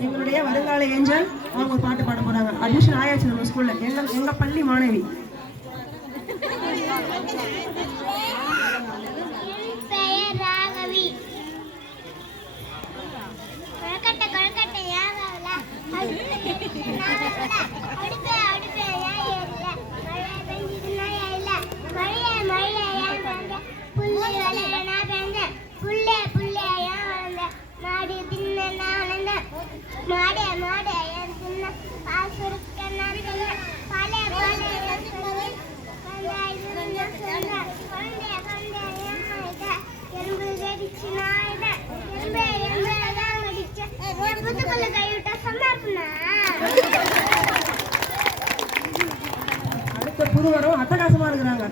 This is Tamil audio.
எங்களுடைய வருங்கால ஏஞ்சல் அவங்க பாட்டு பாட போறாங்க. அட்மிஷன் ஆயாச்சு நம்ம ஸ்கூல்ல எங்க எங்க பள்ளி மாணவி. கொழுக்கட்டை அடுத்த புது வரம் அட்டகாசமா இருக்கிறாங்க